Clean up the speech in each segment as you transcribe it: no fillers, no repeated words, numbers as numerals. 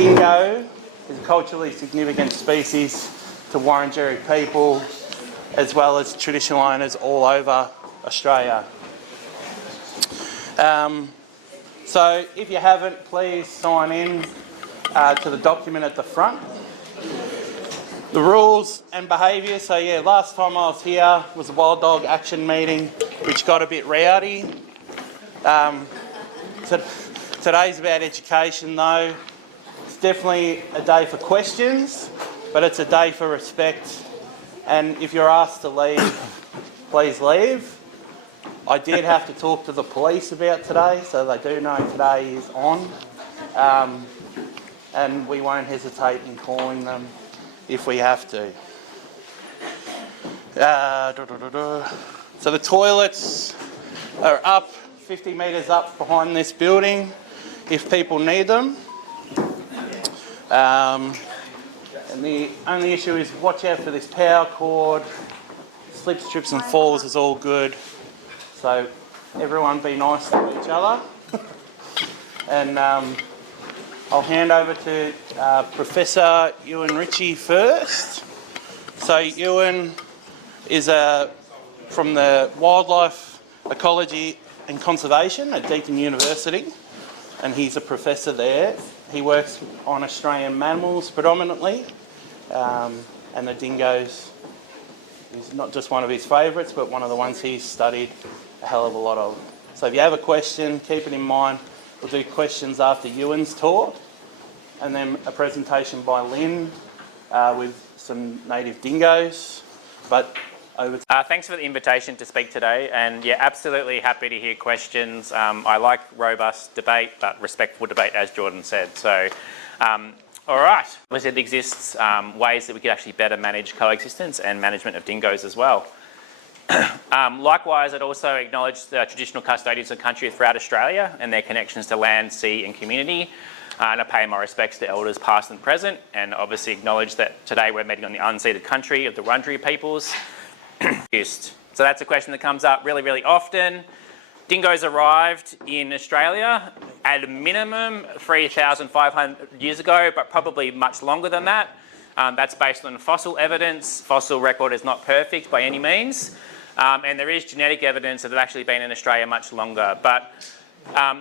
Dingo is a culturally significant species to Wurundjeri people, as well as traditional owners all over Australia. So if you haven't, please sign in to the document at the front. The rules and behaviour. So yeah, last time I was here was a wild dog action meeting, which got a bit rowdy. Today's about education though. It's definitely a day for questions, but it's a day for respect. And if you're asked to leave, please leave. I did have to talk to the police about today, so they do know today is on. And we won't hesitate in calling them if we have to. So the toilets are up, 50 metres up behind this building, if people need them. And the only issue is watch out for this power cord. Slips, trips and falls is all good. So everyone be nice to each other. And I'll hand over to Professor Euan Ritchie first. So Euan is from the Wildlife, Ecology and Conservation at Deakin University, and he's a professor there. He works on Australian mammals predominantly, and the dingoes is not just one of his favourites, but one of the ones he's studied a hell of a lot of. So if you have a question, keep it in mind. We'll do questions after Euan's talk, and then a presentation by Lynn with some native dingoes. But over to thanks for the invitation to speak today, and yeah, absolutely happy to hear questions. I like robust debate, but respectful debate, as Jordan said. So, all right. As it exists ways that we could actually better manage coexistence and management of dingoes as well. Likewise, I'd also acknowledge the traditional custodians of country throughout Australia and their connections to land, sea and community. And I pay my respects to elders past and present, and obviously acknowledge that today we're meeting on the unceded country of the Wurundjeri peoples. So that's a question that comes up really, really often. Dingoes arrived in Australia at a minimum 3,500 years ago, but probably much longer than that. That's based on fossil evidence. Fossil record is not perfect by any means. And there is genetic evidence that they've actually been in Australia much longer. But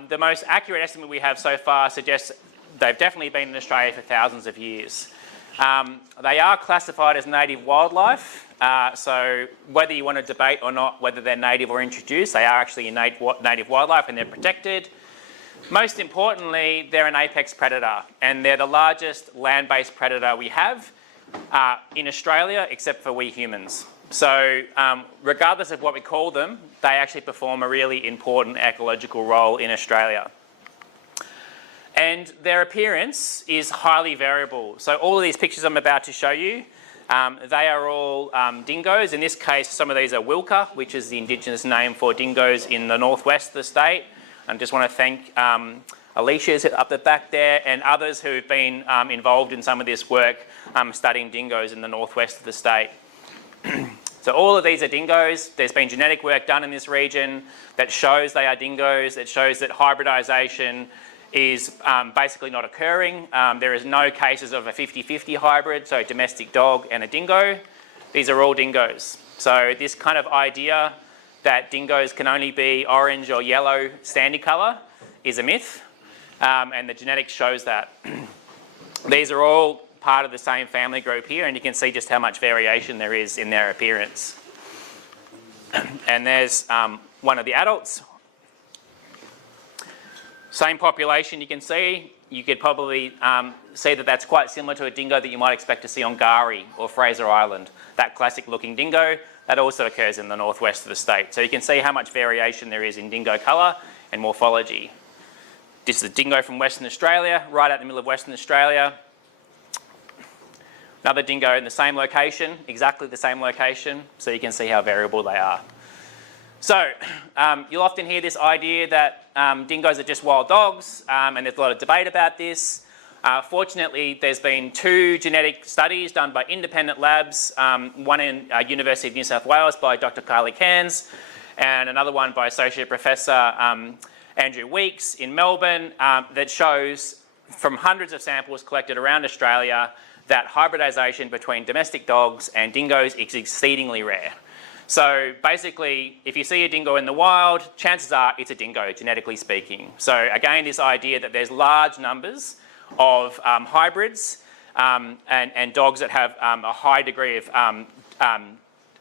the most accurate estimate we have so far suggests they've definitely been in Australia for thousands of years. They are classified as native wildlife. So whether you want to debate or not whether they're native or introduced, they are actually native wildlife and they're protected. Most importantly, they're an apex predator, and they're the largest land-based predator we have in Australia, except for we humans. So regardless of what we call them, they actually perform a really important ecological role in Australia. And their appearance is highly variable. So all of these pictures I'm about to show you, they are all dingoes. In this case, some of these are wilka, which is the Indigenous name for dingoes in the northwest of the state. I just want to thank Alicia's up the back there and others who've been involved in some of this work studying dingoes in the northwest of the state. So all of these are dingoes. There's been genetic work done in this region that shows they are dingoes. It shows that hybridisation is basically not occurring. There is no cases of a 50-50 hybrid, so a domestic dog and a dingo. These are all dingoes. So this kind of idea that dingoes can only be orange or yellow standard colour is a myth, and the genetics shows that. These are all part of the same family group here, and you can see just how much variation there is in their appearance. And there's one of the adults. Same population you can see. You could probably see that that's quite similar to a dingo that you might expect to see on Gari or Fraser Island. That classic looking dingo, that also occurs in the northwest of the state. So you can see how much variation there is in dingo colour and morphology. This is a dingo from Western Australia, right out in the middle of Western Australia. Another dingo in the same location, exactly the same location, so you can see how variable they are. So you'll often hear this idea that dingoes are just wild dogs, and there's a lot of debate about this. Fortunately, there's been 2 genetic studies done by independent labs, one in University of New South Wales by Dr. Kylie Cairns, and another one by Associate Professor Andrew Weeks in Melbourne, that shows from hundreds of samples collected around Australia that hybridisation between domestic dogs and dingoes is exceedingly rare. So basically, if you see a dingo in the wild, chances are it's a dingo, genetically speaking. So again, this idea that there's large numbers of hybrids and dogs that have a high degree of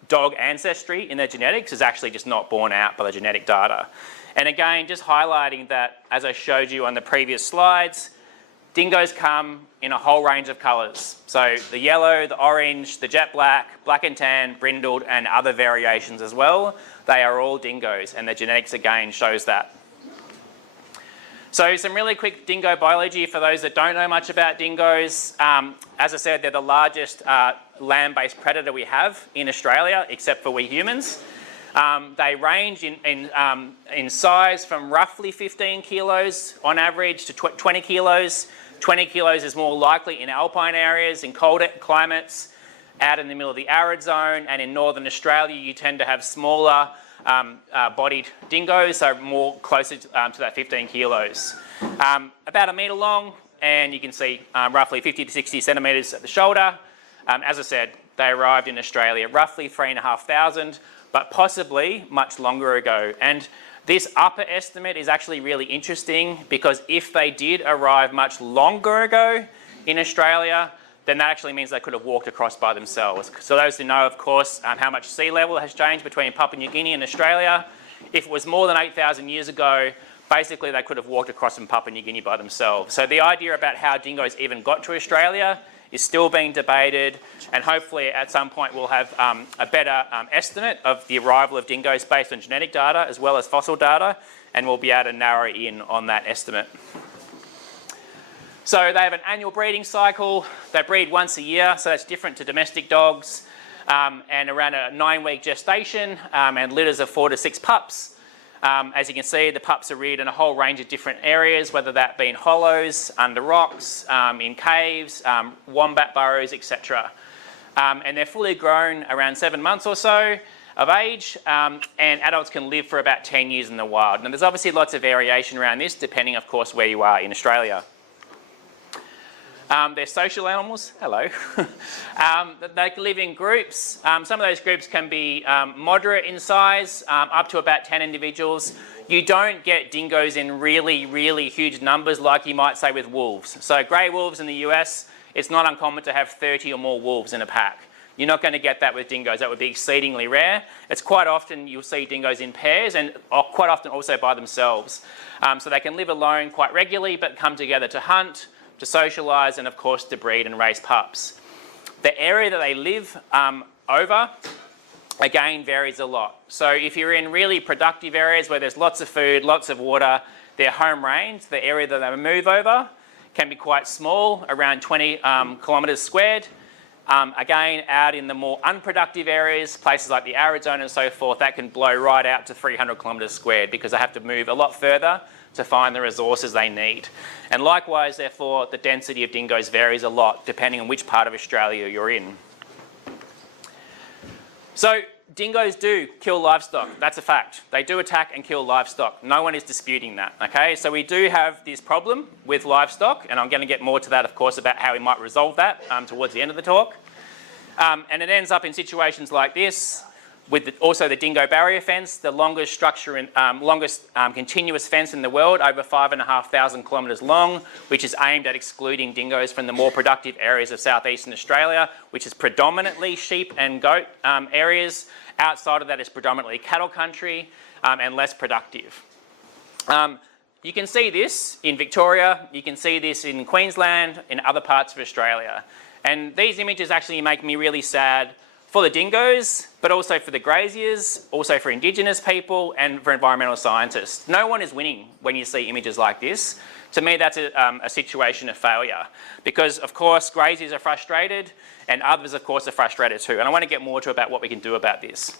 dog ancestry in their genetics is actually just not borne out by the genetic data. And again, just highlighting that, as I showed you on the previous slides, dingoes come in a whole range of colours. So the yellow, the orange, the jet black, black and tan, brindled, and other variations as well. They are all dingoes, and the genetics again shows that. So some really quick dingo biology for those that don't know much about dingoes. As I said, they're the largest land-based predator we have in Australia, except for we humans. They range in size from roughly 15 kilos on average to 20 kilos. 20 kilos is more likely in alpine areas, in cold climates, out in the middle of the arid zone, and in northern Australia you tend to have smaller bodied dingoes, so more closer to that 15 kilos. About a metre long, and you can see roughly 50 to 60 centimetres at the shoulder. As I said, they arrived in Australia roughly 3,500, but possibly much longer ago. And this upper estimate is actually really interesting because if they did arrive much longer ago in Australia, then that actually means they could have walked across by themselves. So those who know, of course, how much sea level has changed between Papua New Guinea and Australia, if it was more than 8,000 years ago, basically they could have walked across from Papua New Guinea by themselves. So the idea about how dingoes even got to Australia is still being debated, and hopefully at some point we'll have a better estimate of the arrival of dingoes based on genetic data as well as fossil data, and we'll be able to narrow in on that estimate. So they have an annual breeding cycle. They breed once a year, so that's different to domestic dogs, and around a 9-week gestation and litters of 4 to 6 pups. As you can see, the pups are reared in a whole range of different areas, whether that be in hollows, under rocks, in caves, wombat burrows, etc. And they're fully grown around 7 months or so of age, and adults can live for about 10 years in the wild. Now, there's obviously lots of variation around this, depending, of course, where you are in Australia. They're social animals. Hello. They can live in groups. Some of those groups can be moderate in size, up to about 10 individuals. You don't get dingoes in really, really huge numbers like you might say with wolves. So grey wolves in the US, it's not uncommon to have 30 or more wolves in a pack. You're not going to get that with dingoes. That would be exceedingly rare. It's quite often you'll see dingoes in pairs and quite often also by themselves. So they can live alone quite regularly but come together to hunt, to socialise, and of course to breed and raise pups. The area that they live over, again, varies a lot. So if you're in really productive areas where there's lots of food, lots of water, their home range, the area that they move over, can be quite small, around 20 kilometres squared. Again, out in the more unproductive areas, places like the arid zone and so forth, that can blow right out to 300 kilometres squared because they have to move a lot further to find the resources they need. And likewise, therefore, the density of dingoes varies a lot depending on which part of Australia you're in. So dingoes do kill livestock. That's a fact. They do attack and kill livestock. No one is disputing that, okay? So we do have this problem with livestock, and I'm going to get more to that, of course, about how we might resolve that towards the end of the talk. And it ends up in situations like this, with also the dingo barrier fence, the longest structure, longest continuous fence in the world, over 5,500 kilometres long, which is aimed at excluding dingoes from the more productive areas of southeastern Australia, which is predominantly sheep and goat areas. Outside of that is predominantly cattle country and less productive. You can see this in Victoria, you can see this in Queensland, in other parts of Australia. And these images actually make me really sad for the dingoes, but also for the graziers, also for Indigenous people and for environmental scientists. No one is winning when you see images like this. To me, that's a situation of failure because, of course, graziers are frustrated and others, of course, are frustrated too. And I want to get more to about what we can do about this.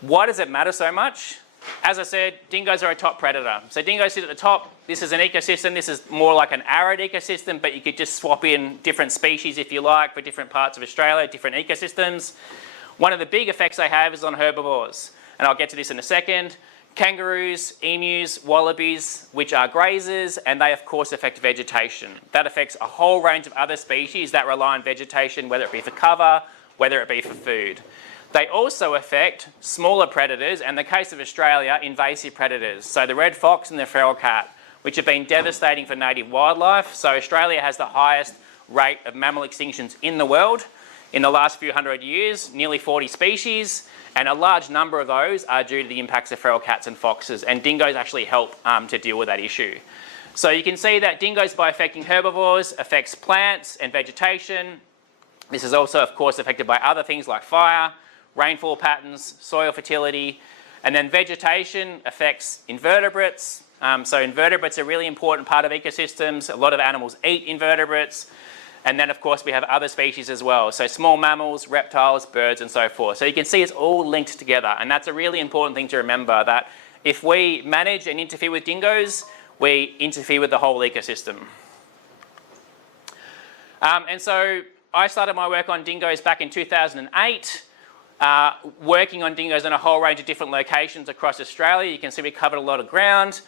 Why does it matter so much? As I said, dingoes are a top predator. So dingoes sit at the top. This is an ecosystem. This is more like an arid ecosystem, but you could just swap in different species, if you like, for different parts of Australia, different ecosystems. One of the big effects they have is on herbivores. And I'll get to this in a second. Kangaroos, emus, wallabies, which are grazers, and they of course affect vegetation. That affects a whole range of other species that rely on vegetation, whether it be for cover, whether it be for food. They also affect smaller predators, and in the case of Australia, invasive predators. So the red fox and the feral cat, which have been devastating for native wildlife. So Australia has the highest rate of mammal extinctions in the world in the last few hundred years, nearly 40 species. And a large number of those are due to the impacts of feral cats and foxes, and dingoes actually help to deal with that issue. So you can see that dingoes, by affecting herbivores, affects plants and vegetation. This is also, of course, affected by other things like fire, rainfall patterns, soil fertility, and then vegetation affects invertebrates. So invertebrates are a really important part of ecosystems. A lot of animals eat invertebrates. And then, of course, we have other species as well. So small mammals, reptiles, birds, and so forth. So you can see it's all linked together. And that's a really important thing to remember, that if we manage and interfere with dingoes, we interfere with the whole ecosystem. And so I started my work on dingoes back in 2008, working on dingoes in a whole range of different locations across Australia. You can see we covered a lot of ground.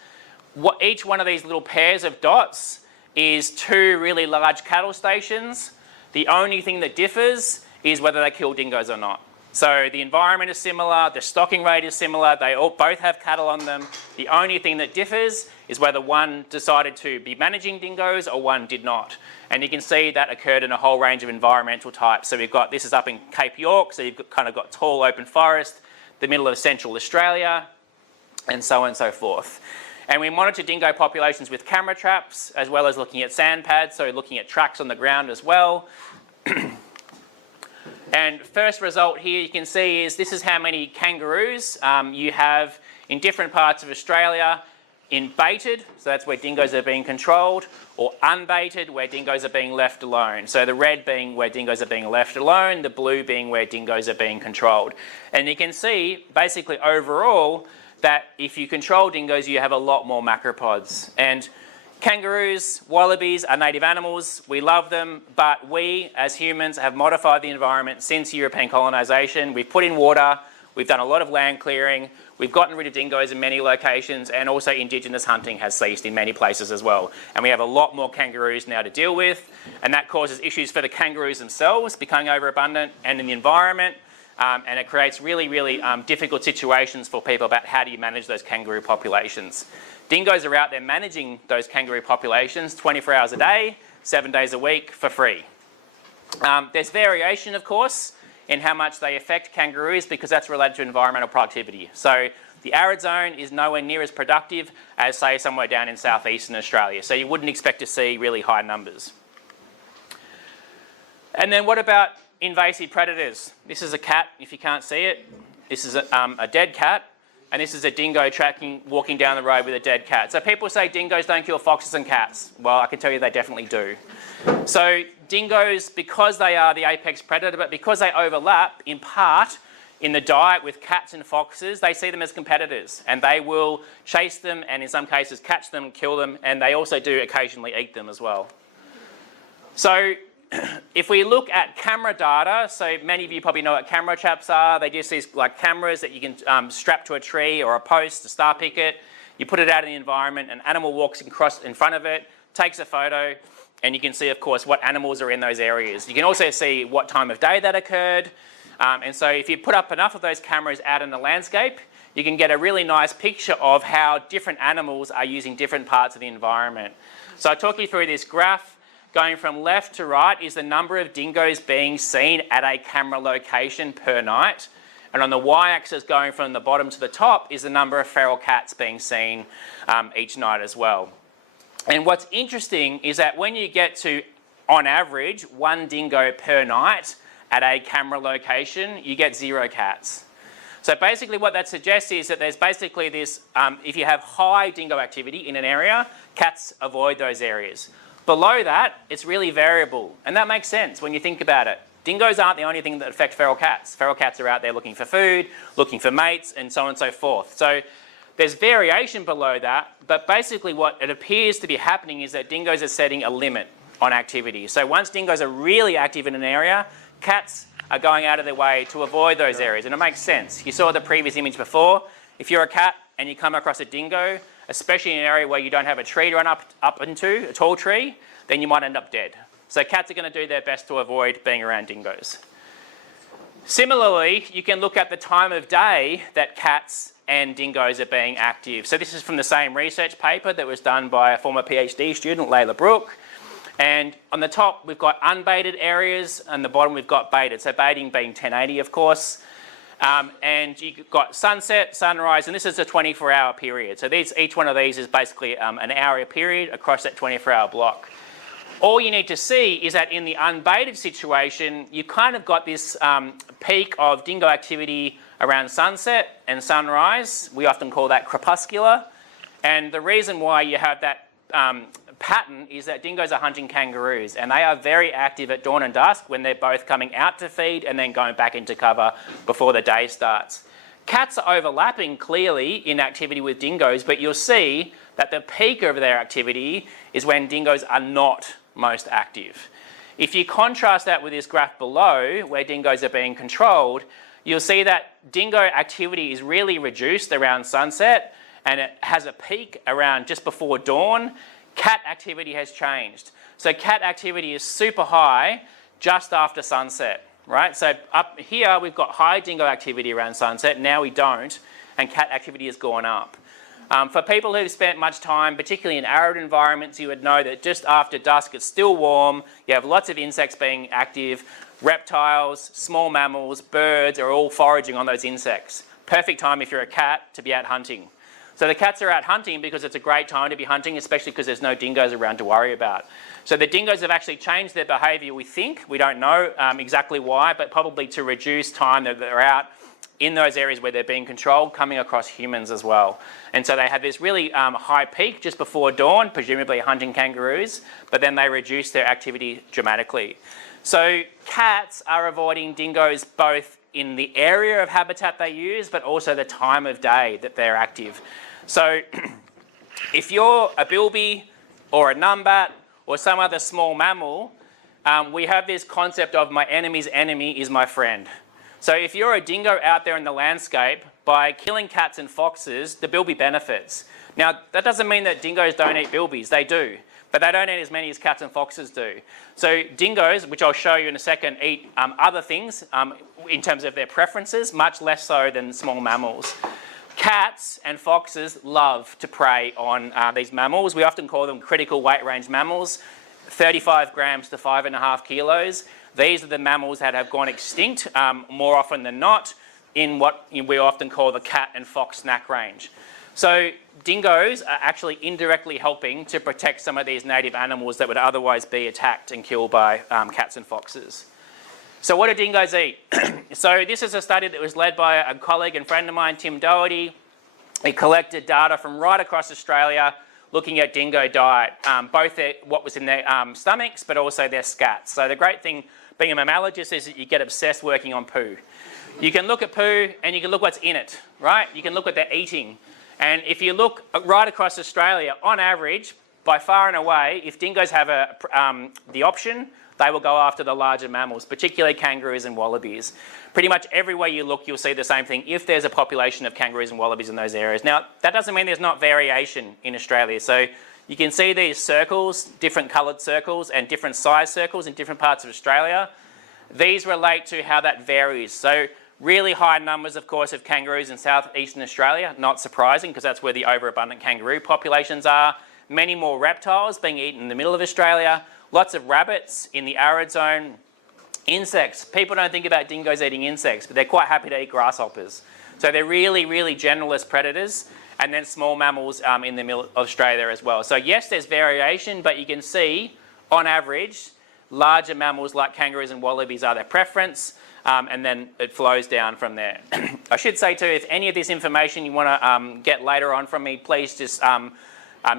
Each one of these little pairs of dots is 2 really large cattle stations. The only thing that differs is whether they kill dingoes or not. So the environment is similar, the stocking rate is similar, they both have cattle on them. The only thing that differs is whether one decided to be managing dingoes or one did not. And you can see that occurred in a whole range of environmental types. So we've got, this is up in Cape York, so you've kind of got tall open forest, the middle of central Australia, and so on and so forth. And we monitor dingo populations with camera traps, as well as looking at sand pads, so looking at tracks on the ground as well. And first result here you can see is this is how many kangaroos you have in different parts of Australia in baited, so that's where dingoes are being controlled, or unbaited, where dingoes are being left alone. So the red being where dingoes are being left alone, the blue being where dingoes are being controlled. And you can see basically overall that if you control dingoes, you have a lot more macropods. And kangaroos, wallabies are native animals. We love them, but we as humans have modified the environment since European colonisation. We've put in water, we've done a lot of land clearing, we've gotten rid of dingoes in many locations, and also Indigenous hunting has ceased in many places as well. And we have a lot more kangaroos now to deal with, and that causes issues for the kangaroos themselves, becoming overabundant, and in the environment. And it creates really, really difficult situations for people about how do you manage those kangaroo populations. Dingoes are out there managing those kangaroo populations 24 hours a day, 7 days a week for free. There's variation, of course, in how much they affect kangaroos because that's related to environmental productivity. So the arid zone is nowhere near as productive as, say, somewhere down in southeastern Australia. So you wouldn't expect to see really high numbers. And then what about invasive predators? This is a cat, if you can't see it. This is a dead cat, and this is a dingo walking down the road with a dead cat. So people say dingoes don't kill foxes and cats. Well, I can tell you they definitely do. So dingoes, because they are the apex predator, but because they overlap in part in the diet with cats and foxes, they see them as competitors, and they will chase them and in some cases catch them, kill them, and they also do occasionally eat them as well. So if we look at camera data, so many of you probably know what camera traps are. They're just these like cameras that you can strap to a tree or a post, a star picket. You put it out in the environment, an animal walks across in front of it, takes a photo, and you can see, of course, what animals are in those areas. You can also see what time of day that occurred. And so if you put up enough of those cameras out in the landscape, you can get a really nice picture of how different animals are using different parts of the environment. So I'll talk you through this graph. Going from left to right is the number of dingoes being seen at a camera location per night. And on the y-axis, going from the bottom to the top, is the number of feral cats being seen each night as well. And what's interesting is that when you get to, on average, 1 dingo per night at a camera location, you get 0 cats. So basically what that suggests is that there's basically this, if you have high dingo activity in an area, cats avoid those areas. Below that, it's really variable, and that makes sense when you think about it. Dingoes aren't the only thing that affect feral cats. Feral cats are out there looking for food, looking for mates, and so on and so forth. So there's variation below that, but basically what it appears to be happening is that dingoes are setting a limit on activity. So once dingoes are really active in an area, cats are going out of their way to avoid those areas, and it makes sense. You saw the previous image before. If you're a cat and you come across a dingo, especially in an area where you don't have a tree to run up into, a tall tree, then you might end up dead. So cats are going to do their best to avoid being around dingoes. Similarly, you can look at the time of day that cats and dingoes are being active. So this is from the same research paper that was done by a former PhD student, Layla Brooke. And on the top, we've got unbaited areas, and the bottom we've got baited. So baiting being 1080, of course. And you've got sunset, sunrise, and this is a 24-hour period. So each one of these is basically an hour period across that 24-hour block. All you need to see is that in the unbaited situation, you kind of got this peak of dingo activity around sunset and sunrise. We often call that crepuscular. And the reason why you have that pattern is that dingoes are hunting kangaroos, and they are very active at dawn and dusk when they're both coming out to feed and then going back into cover before the day starts. Cats are overlapping clearly in activity with dingoes, but you'll see that the peak of their activity is when dingoes are not most active. If you contrast that with this graph below, where dingoes are being controlled, you'll see that dingo activity is really reduced around sunset, and it has a peak around just before dawn. Cat activity has changed. So cat activity is super high just after sunset, right? So up here, we've got high dingo activity around sunset. Now we don't, and cat activity has gone up. For people who've spent much time, particularly in arid environments, you would know that just after dusk, it's still warm. You have lots of insects being active. Reptiles, small mammals, birds are all foraging on those insects. Perfect time if you're a cat to be out hunting. So the cats are out hunting because it's a great time to be hunting, especially because there's no dingoes around to worry about. So the dingoes have actually changed their behaviour, we think. We don't know exactly why, but probably to reduce time that they're out in those areas where they're being controlled, coming across humans as well. And so they have this really high peak just before dawn, presumably hunting kangaroos, but then they reduce their activity dramatically. So cats are avoiding dingoes both in the area of habitat they use, but also the time of day that they're active. So if you're a bilby or a numbat or some other small mammal, we have this concept of my enemy's enemy is my friend. So if you're a dingo out there in the landscape, by killing cats and foxes, the bilby benefits. Now, that doesn't mean that dingoes don't eat bilbies. They do. But they don't eat as many as cats and foxes do. So dingoes, which I'll show you in a second, eat other things in terms of their preferences, much less so than small mammals. Cats and foxes love to prey on these mammals. We often call them critical weight range mammals, 35 grams to 5.5 kilos. These are the mammals that have gone extinct more often than not in what we often call the cat and fox snack range. So dingoes are actually indirectly helping to protect some of these native animals that would otherwise be attacked and killed by cats and foxes. So what do dingoes eat? So this is a study that was led by a colleague and friend of mine, Tim Doherty. He collected data from right across Australia looking at dingo diet, both what was in their stomachs, but also their scats. So the great thing being a mammalogist is that you get obsessed working on poo. You can look at poo and you can look what's in it, right? You can look what they're eating. And if you look right across Australia, on average, by far and away, if dingoes have the option, they will go after the larger mammals, particularly kangaroos and wallabies. Pretty much everywhere you look, you'll see the same thing if there's a population of kangaroos and wallabies in those areas. Now, that doesn't mean there's not variation in Australia. So you can see these circles, different coloured circles and different size circles in different parts of Australia. These relate to how that varies. So really high numbers, of course, of kangaroos in southeastern Australia, not surprising because that's where the overabundant kangaroo populations are. Many more reptiles being eaten in the middle of Australia. Lots of rabbits in the arid zone. Insects. People don't think about dingoes eating insects, but they're quite happy to eat grasshoppers. So they're really, really generalist predators. And then small mammals in the middle of Australia as well. So yes, there's variation, but you can see, on average, larger mammals like kangaroos and wallabies are their preference, and then it flows down from there. I should say too, if any of this information you want to get later on from me, please just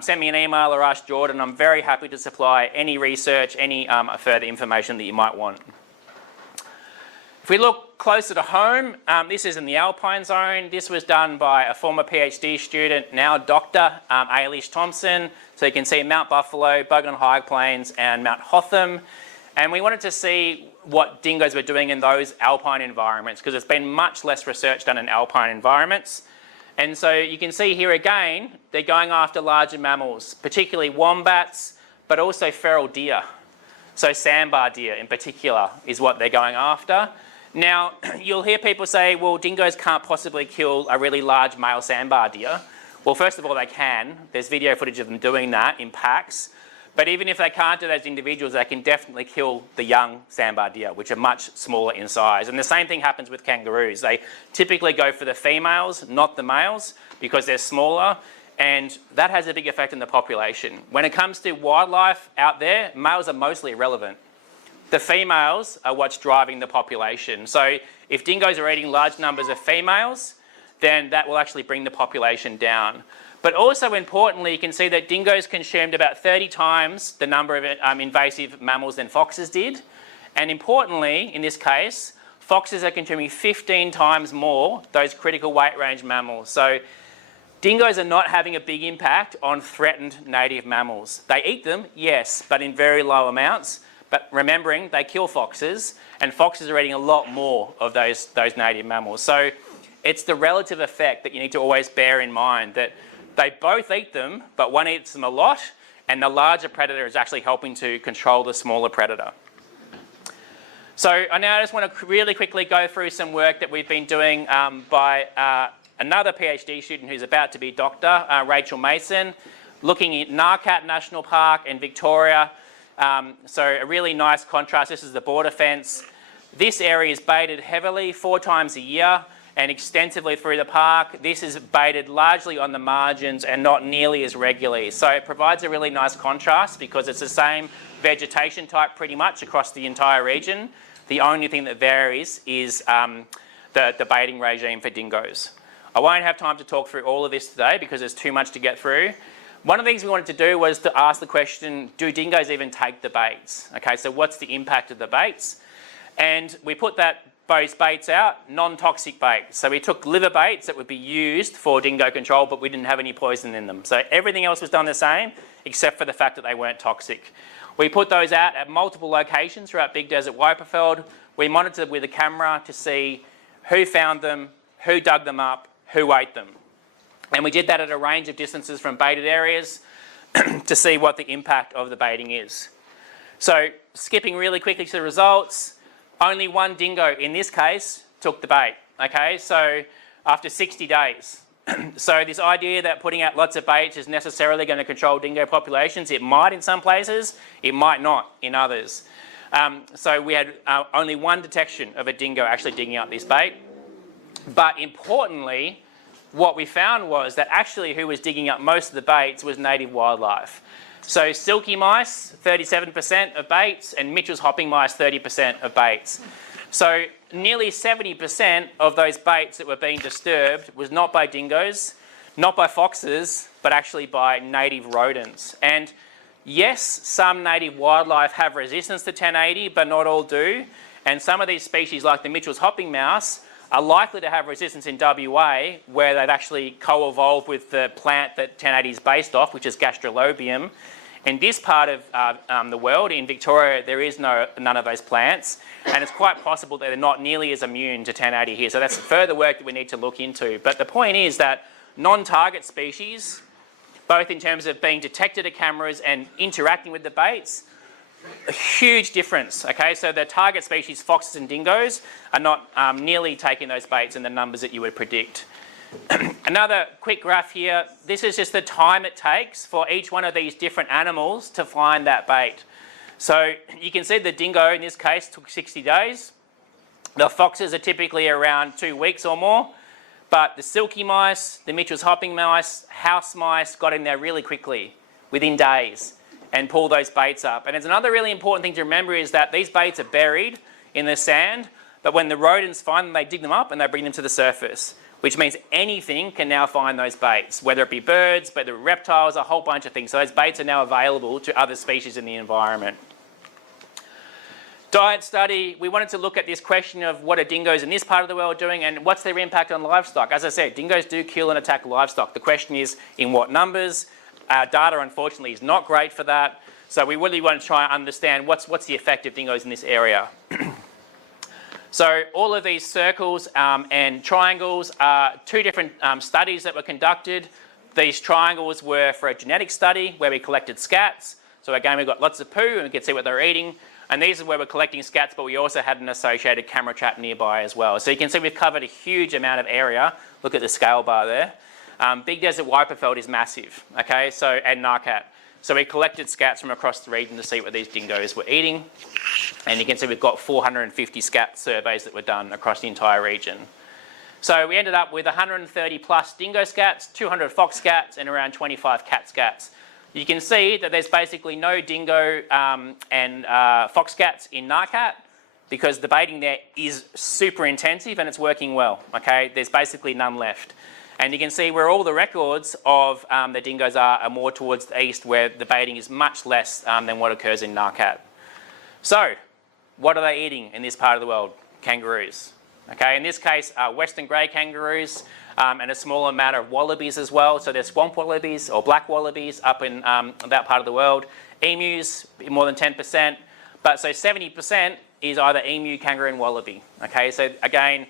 send me an email or ask Jordan. I'm very happy to supply any research, any further information that you might want. If we look closer to home, this is in the Alpine zone. This was done by a former PhD student, now Dr. Ailish Thompson. So you can see Mount Buffalo, Bugden High Plains and Mount Hotham. And we wanted to see what dingoes were doing in those alpine environments because there's been much less research done in alpine environments. And so you can see here again, they're going after larger mammals, particularly wombats, but also feral deer. So sandbar deer in particular is what they're going after. Now, you'll hear people say, well, dingoes can't possibly kill a really large male sandbar deer. Well, first of all, they can. There's video footage of them doing that in packs. But even if they can't do those individuals, they can definitely kill the young sandbar deer, which are much smaller in size. And the same thing happens with kangaroos. They typically go for the females, not the males, because they're smaller, and that has a big effect on the population. When it comes to wildlife out there, males are mostly irrelevant. The females are what's driving the population. So if dingoes are eating large numbers of females, then that will actually bring the population down. But also importantly, you can see that dingoes consumed about 30 times the number of invasive mammals than foxes did. And importantly, in this case, foxes are consuming 15 times more those critical weight range mammals. So dingoes are not having a big impact on threatened native mammals. They eat them, yes, but in very low amounts. But remembering, they kill foxes, and foxes are eating a lot more of those native mammals. So it's the relative effect that you need to always bear in mind, that they both eat them, but one eats them a lot, and the larger predator is actually helping to control the smaller predator. So I now just want to really quickly go through some work that we've been doing by another PhD student who's about to be a doctor, Rachel Mason, looking at Narcat National Park in Victoria. So a really nice contrast. This is the border fence. This area is baited heavily 4 times a year and extensively through the park. This is baited largely on the margins and not nearly as regularly. So it provides a really nice contrast because it's the same vegetation type pretty much across the entire region. The only thing that varies is the baiting regime for dingoes. I won't have time to talk through all of this today because there's too much to get through. One of the things we wanted to do was to ask the question, do dingoes even take the baits? Okay, so what's the impact of the baits? And we put those baits out, non-toxic baits. So we took liver baits that would be used for dingo control, but we didn't have any poison in them. So everything else was done the same, except for the fact that they weren't toxic. We put those out at multiple locations throughout Big Desert Wyperfeld. We monitored with a camera to see who found them, who dug them up, who ate them. And we did that at a range of distances from baited areas to see what the impact of the baiting is. So skipping really quickly to the results, only one dingo in this case took the bait, okay? So after 60 days. So this idea that putting out lots of baits is necessarily going to control dingo populations, it might in some places, it might not in others. So we had only one detection of a dingo actually digging up this bait. But importantly, what we found was that actually who was digging up most of the baits was native wildlife. So silky mice, 37% of baits, and Mitchell's hopping mice, 30% of baits. So nearly 70% of those baits that were being disturbed was not by dingoes, not by foxes, but actually by native rodents. And yes, some native wildlife have resistance to 1080, but not all do. And some of these species, like the Mitchell's hopping mouse, are likely to have resistance in WA, where they've actually co-evolved with the plant that 1080 is based off, which is Gastrolobium. In this part of the world, in Victoria, there is none of those plants, and it's quite possible that they're not nearly as immune to 1080 here. So that's further work that we need to look into. But the point is that non-target species, both in terms of being detected at cameras and interacting with the baits, a huge difference, okay? So the target species, foxes and dingoes, are not nearly taking those baits in the numbers that you would predict. Another quick graph here. This is just the time it takes for each one of these different animals to find that bait. So you can see the dingo in this case took 60 days. The foxes are typically around 2 weeks or more. But the silky mice, the Mitchell's hopping mice, house mice got in there really quickly, within days, and pull those baits up. And it's another really important thing to remember is that these baits are buried in the sand, but when the rodents find them, they dig them up and they bring them to the surface, which means anything can now find those baits, whether it be birds, whether it be reptiles, a whole bunch of things. So those baits are now available to other species in the environment. Diet study, we wanted to look at this question of what are dingoes in this part of the world doing and what's their impact on livestock. As I said, dingoes do kill and attack livestock. The question is in what numbers. Our data, unfortunately, is not great for that. So we really want to try and understand what's the effect of dingoes in this area. So all of these circles and triangles are two different studies that were conducted. These triangles were for a genetic study where we collected scats. So again, we've got lots of poo and we could see what they're eating. And these are where we're collecting scats, but we also had an associated camera trap nearby as well. So you can see we've covered a huge amount of area. Look at the scale bar there. Big Desert Wiperfeld is massive, okay? So, and Narcat. So we collected scats from across the region to see what these dingoes were eating. And you can see we've got 450 scat surveys that were done across the entire region. So we ended up with 130 plus dingo scats, 200 fox scats, and around 25 cat scats. You can see that there's basically no dingo and fox scats in Narcat because the baiting there is super intensive and it's working well, okay? There's basically none left. And you can see where all the records of the dingoes are more towards the east where the baiting is much less than what occurs in Narcat. So, what are they eating in this part of the world? Kangaroos. Okay, in this case, western grey kangaroos and a small amount of wallabies as well. So there's swamp wallabies or black wallabies up in that part of the world. Emus, more than 10%. But so 70% is either emu, kangaroo and wallaby. Okay, so again,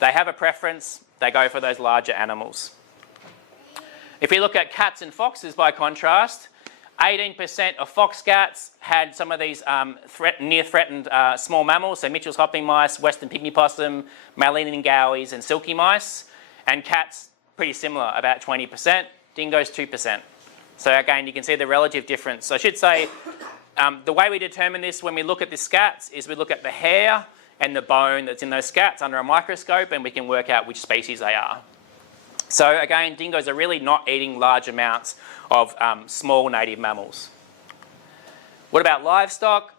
they have a preference. They go for those larger animals. If we look at cats and foxes by contrast, 18% of fox cats had some of these near-threatened small mammals, so Mitchell's hopping mice, western pygmy possum, Malinian gowies and silky mice. And cats, pretty similar, about 20%. Dingoes, 2%. So again, you can see the relative difference. So I should say, the way we determine this when we look at the scats is we look at the hair and the bone that's in those scats under a microscope and we can work out which species they are. So again, dingoes are really not eating large amounts of small native mammals. What about livestock?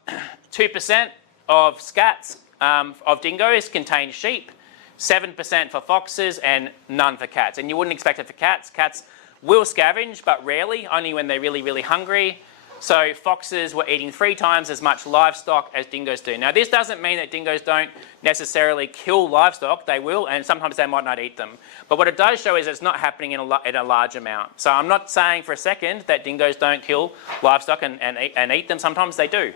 2% of scats of dingoes contain sheep, 7% for foxes and none for cats. And you wouldn't expect it for cats. Cats will scavenge, but rarely, only when they're really, really hungry. So foxes were eating 3 times as much livestock as dingoes do. Now this doesn't mean that dingoes don't necessarily kill livestock. They will, and sometimes they might not eat them. But what it does show is it's not happening in a large amount. So I'm not saying for a second that dingoes don't kill livestock and eat them. Sometimes they do.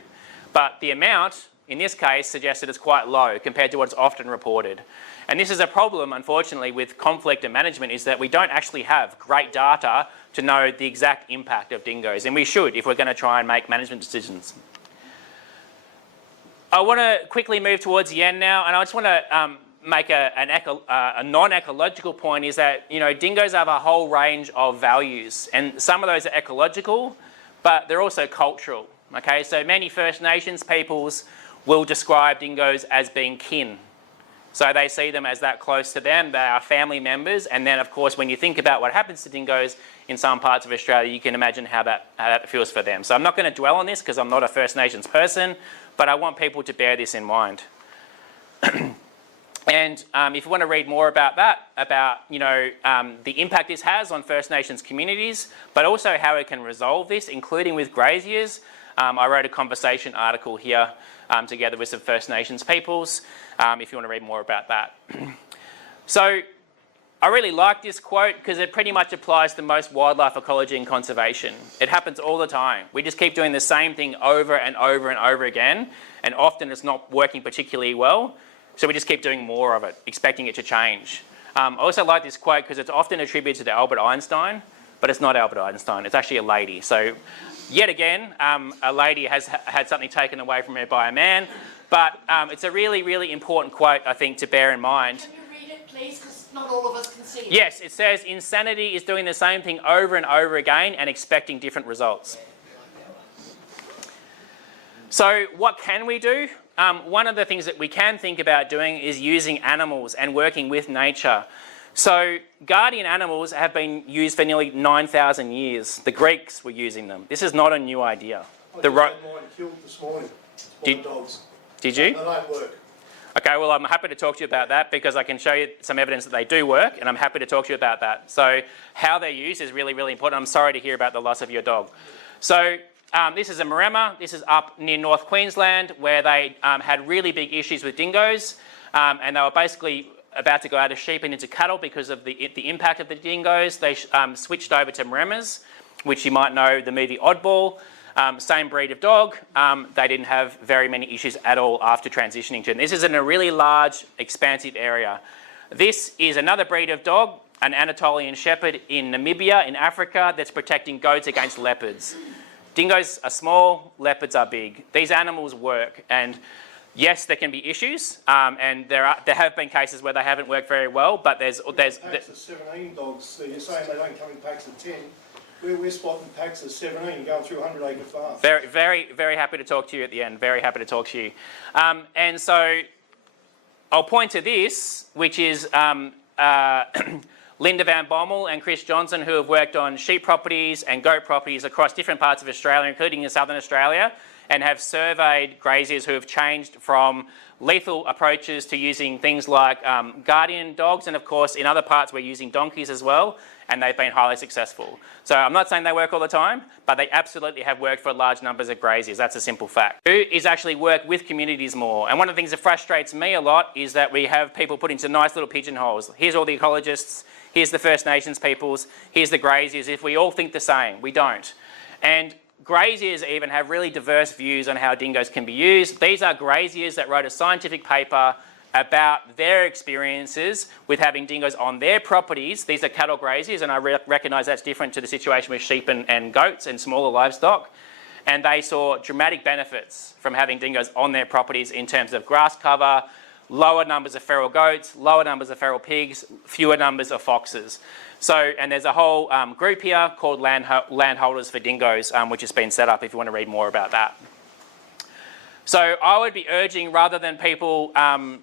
But the amount, in this case, suggests that it's quite low compared to what's often reported. And this is a problem, unfortunately, with conflict and management, is that we don't actually have great data to know the exact impact of dingoes. And we should if we're going to try and make management decisions. I want to quickly move towards the end now, and I just want to make a non-ecological point, is that, you know, dingoes have a whole range of values, and some of those are ecological, but they're also cultural. Okay, so many First Nations peoples will describe dingoes as being kin. So they see them as that close to them. They are family members. And then, of course, when you think about what happens to dingoes in some parts of Australia, you can imagine how that feels for them. So I'm not going to dwell on this because I'm not a First Nations person, but I want people to bear this in mind. And if you want to read more about that, about, you know, the impact this has on First Nations communities, but also how we can resolve this, including with graziers, I wrote a conversation article here together with some First Nations peoples, if you want to read more about that. So I really like this quote because it pretty much applies to most wildlife ecology and conservation. It happens all the time. We just keep doing the same thing over and over and over again, and often it's not working particularly well, so we just keep doing more of it, expecting it to change. I also like this quote because it's often attributed to Albert Einstein, but it's not Albert Einstein, it's actually a lady. So yet again, a lady has had something taken away from her by a man, but it's a really, really important quote, I think, to bear in mind. Can you read it, please, because not all of us can see it. Yes, it says, insanity is doing the same thing over and over again and expecting different results. So what can we do? One of the things that we can think about doing is using animals and working with nature. So guardian animals have been used for nearly 9,000 years. The Greeks were using them. This is not a new idea. I just had mine killed this morning. Dogs. Did you? They don't work. Okay, well, I'm happy to talk to you about that because I can show you some evidence that they do work, and I'm happy to talk to you about that. So how they're used is really, really important. I'm sorry to hear about the loss of your dog. So this is a Maremma. This is up near North Queensland where they had really big issues with dingoes, and they were basically about to go out of sheep and into cattle because of the impact of the dingoes. They switched over to Maremmas, which you might know, the movie Oddball. Same breed of dog, they didn't have very many issues at all after transitioning to it. This is in a really large, expansive area. This is another breed of dog, an Anatolian Shepherd in Namibia, in Africa, that's protecting goats against leopards. Dingoes are small, leopards are big. These animals work, and yes, there can be issues, and there have been cases where they haven't worked very well, but there's packs of 17 dogs, so you're saying they don't come in packs of 10. We're spotting packs of 17 going through 100-acre farms. Very, very, very happy to talk to you at the end. Very happy to talk to you. And so I'll point to this, which is Linda Van Bommel and Chris Johnson, who have worked on sheep properties and goat properties across different parts of Australia, including in southern Australia, and have surveyed graziers who have changed from lethal approaches to using things like guardian dogs, and of course in other parts we're using donkeys as well, and they've been highly successful. So I'm not saying they work all the time, but they absolutely have worked for large numbers of graziers. That's a simple fact. Is actually work with communities more. And one of the things that frustrates me a lot is that we have people put into nice little pigeonholes. Here's all the ecologists, here's the First Nations peoples, here's the graziers. If we all think the same, we don't. And graziers even have really diverse views on how dingoes can be used. These are graziers that wrote a scientific paper about their experiences with having dingoes on their properties. These are cattle graziers, and I recognise that's different to the situation with sheep and goats and smaller livestock. And they saw dramatic benefits from having dingoes on their properties in terms of grass cover, lower numbers of feral goats, lower numbers of feral pigs, fewer numbers of foxes. So, and there's a whole group here called Landholders for Dingoes, which has been set up if you want to read more about that. So I would be urging, rather than people,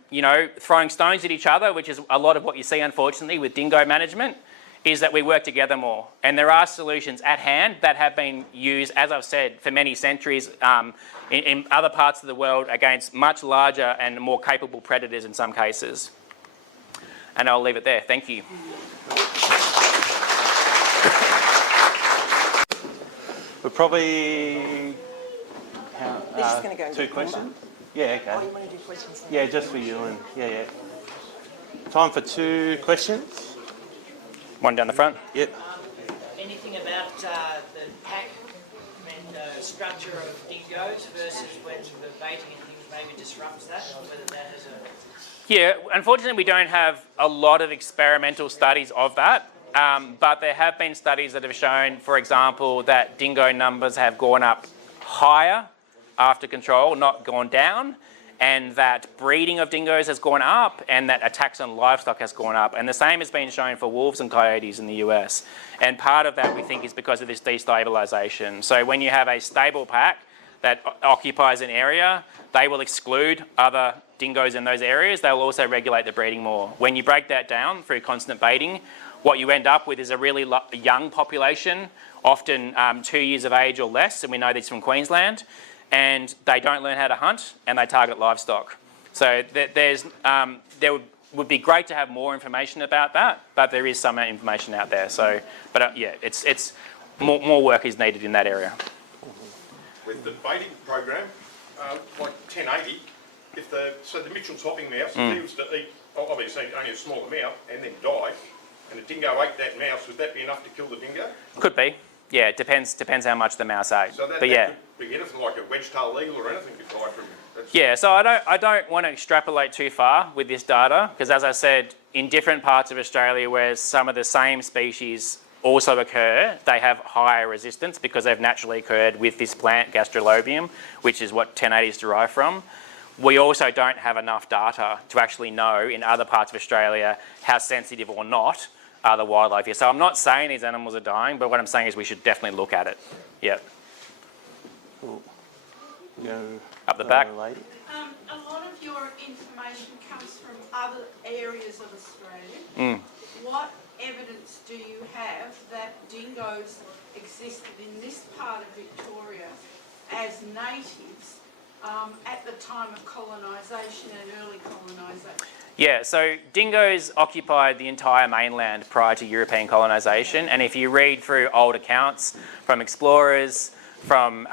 you know, throwing stones at each other, which is a lot of what you see, unfortunately, with dingo management, is that we work together more. And there are solutions at hand that have been used, as I've said, for many centuries in other parts of the world against much larger and more capable predators in some cases. And I'll leave it there. Thank you. We're probably They're just going to go and 2 get questions. number. Yeah, okay. Oh, you want to do questions now? Yeah, just for you and yeah. Time for 2 questions. One down the front. Yep. Anything about the pack and structure of dingoes versus when the baiting and things maybe disrupts that, or whether that has a... Yeah, unfortunately we don't have a lot of experimental studies of that, but there have been studies that have shown, for example, that dingo numbers have gone up higher after control, not gone down, and that breeding of dingoes has gone up and that attacks on livestock has gone up. And the same has been shown for wolves and coyotes in the US. And part of that we think is because of this destabilisation. So when you have a stable pack that occupies an area, they will exclude other dingoes in those areas. They will also regulate the breeding more. When you break that down through constant baiting, what you end up with is a really young population, often 2 years of age or less, and we know this from Queensland, and they don't learn how to hunt and they target livestock. So there would be great to have more information about that, but there is some information out there. So, but yeah, it's more work is needed in that area. With the baiting program, like 1080, so the Mitchell's hopping mouse, if he was to eat, obviously only a small amount, and then die, and a dingo ate that mouse, would that be enough to kill the dingo? Could be. Yeah, it depends how much the mouse ate. So that but yeah. could be anything like a wedge-tailed eagle or anything could die from. Yeah, so I don't want to extrapolate too far with this data, because as I said, in different parts of Australia where some of the same species also occur, they have higher resistance because they've naturally occurred with this plant, gastrolobium, which is what 1080 is derived from. We also don't have enough data to actually know in other parts of Australia how sensitive or not are the wildlife here. So I'm not saying these animals are dying, but what I'm saying is we should definitely look at it. Yep. Cool. Go Up the back. lady. A lot of your information comes from other areas of Australia. What evidence do you have that dingoes existed in this part of Victoria as natives at the time of colonisation and early colonisation? Yeah, so dingoes occupied the entire mainland prior to European colonisation, and if you read through old accounts from explorers, from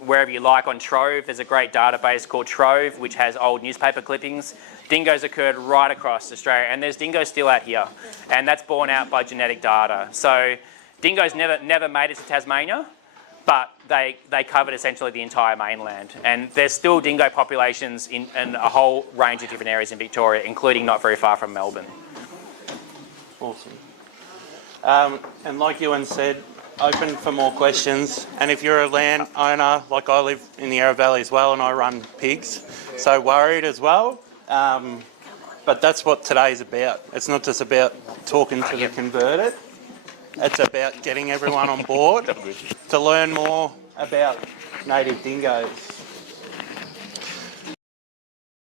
wherever you like on Trove, there's a great database called Trove which has old newspaper clippings. Dingoes occurred right across Australia, and there's dingoes still out here, and that's borne out by genetic data. So dingoes never made it to Tasmania, but they covered essentially the entire mainland. And there's still dingo populations in a whole range of different areas in Victoria, including not very far from Melbourne. Awesome. And like Euan said, open for more questions. And if you're a landowner, like I live in the Yarra Valley as well, and I run pigs, so worried as well. But that's what today's about. It's not just about talking to the converted. It's about getting everyone on board to learn more about native dingoes.